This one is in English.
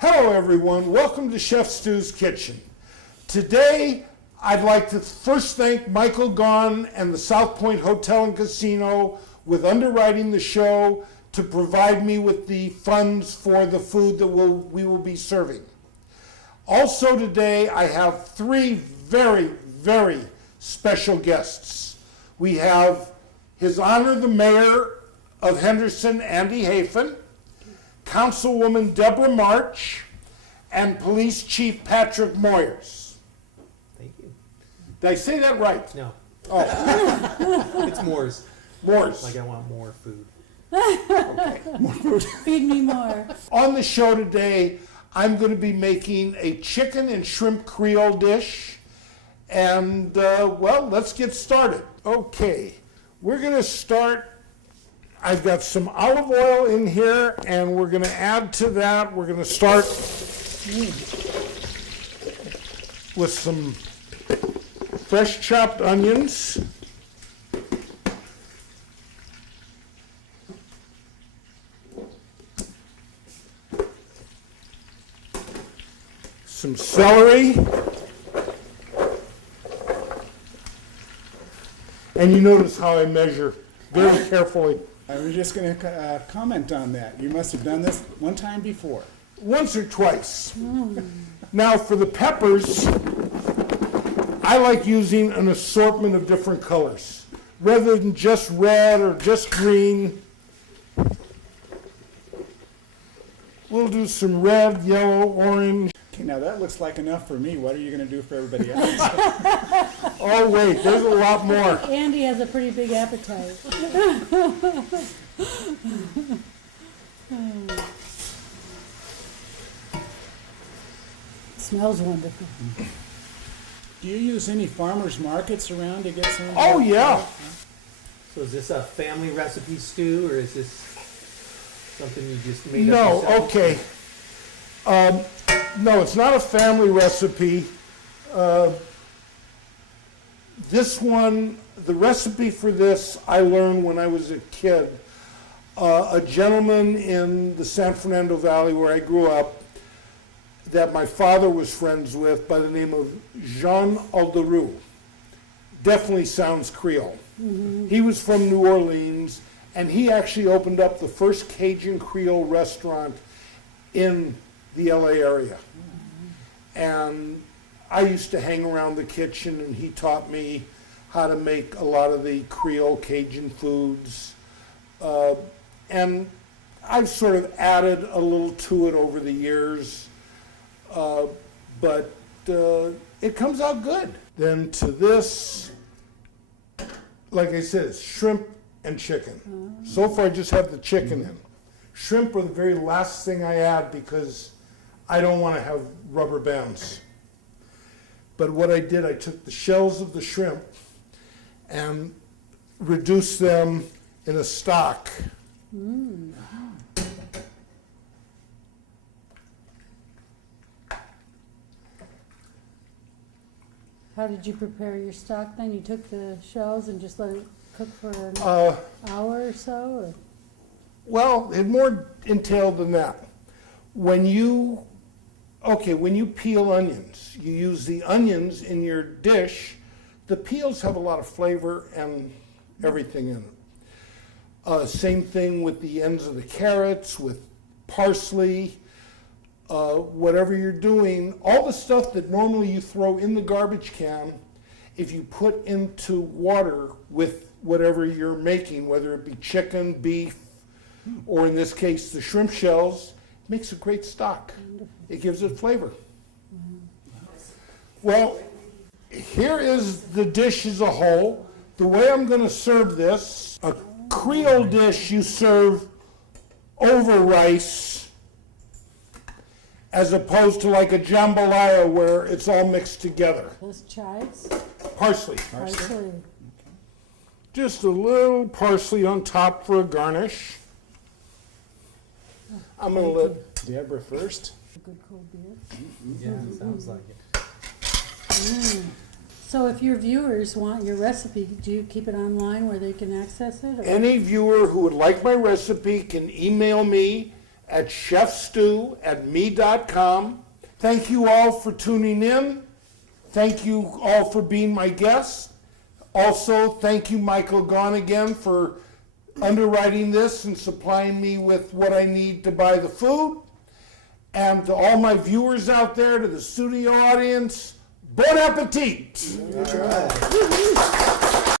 Hello everyone, welcome to Chef Stu's Kitchen. Today, I'd like to first thank Michael Gaughan and the South Point Hotel and Casino with underwriting the show to provide me with the funds for the food that we will be serving. Also today, I have three very, very special guests. We have His Honor the Mayor of Henderson, Andy Hafen, Councilwoman Deborah March, and Police Chief Patrick Moyers. Thank you. Did I say that right? No, Oh, it's Moore's. Moyers. Like I want more food. Okay. More food. Feed me more. On the show today, I'm going to be making a chicken and shrimp Creole dish. And, well, let's get started. Okay, we're going to start. I've got some olive oil in here, and we're going to add to that. We're going to start with some fresh chopped onions. Some celery. And you notice how I measure very carefully. I was just going to comment on that. You must have done this one time before. Once or twice. Now for the peppers, I like using an assortment of different colors. Rather than just red or just green, we'll do some red, yellow, orange. Okay, now that looks like enough for me. What are you going to do for everybody else? Oh wait, there's a lot more. Andy has a pretty big appetite. Smells wonderful. Do you use any farmers markets around to get some? Oh yeah. So is this a family recipe stew, or is this something you just made No, up yourself? okay. No, it's not a family recipe. This one, the recipe for this, I learned when I was a kid. A gentleman in the San Fernando Valley where I grew up that my father was friends with by the name of Jean Alderoux. Definitely sounds Creole. He was from New Orleans, and he actually opened up the first Cajun Creole restaurant in the LA area. And I used to hang around the kitchen, and he taught me how to make a lot of the Creole Cajun foods. And I've sort of added a little to it over the years, but it comes out good. Then to this, like I said, it's shrimp and chicken. So far I just have the chicken in. Shrimp are the very last thing I add because I don't want to have rubber bands. But what I did, I took the shells of the shrimp and reduced them in a stock. How did you prepare your stock then? You took the shells and just let it cook for an hour or so? Or? Well, it more entailed than that. When you peel onions, you use the onions in your dish. The peels have a lot of flavor and everything in it. Same thing with the ends of the carrots, with parsley, whatever you're doing. All the stuff that normally you throw in the garbage can, if you put into water with whatever you're making, whether it be chicken, beef, or in this case the shrimp shells, it makes a great stock. It gives it flavor. Well, here is the dish as a whole. The way I'm going to serve this, a Creole dish you serve over rice as opposed to like a jambalaya where it's all mixed together. Those chives? Parsley. Parsley. Just a little parsley on top for a garnish. I'm going to let Deborah first. A good cold beer. Yeah, sounds like it. So if your viewers want your recipe, do you keep it online where they can access it? Or? any viewer who would like my recipe can email me at chefstew@me.com. Thank you all for tuning in. Thank you all for being my guests. Also, thank you, Michael Gonigan, for underwriting this and supplying me with what I need to buy the food. And to all my viewers out there, to the studio audience, bon appetit! All right.